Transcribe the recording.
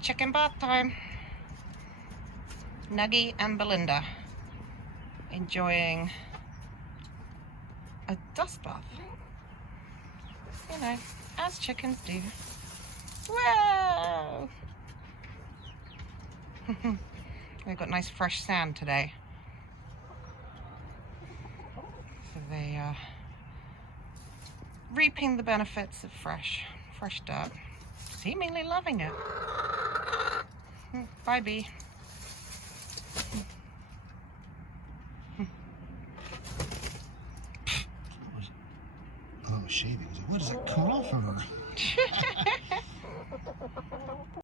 chicken bath time. Nuggy and Belinda enjoying a dust bath. You know, as chickens do. Whoa! They've got nice fresh sand today. So they are reaping the benefits of fresh dirt. Seemingly loving it. Bye, Bee. I was shaving. I was like, where does that come off?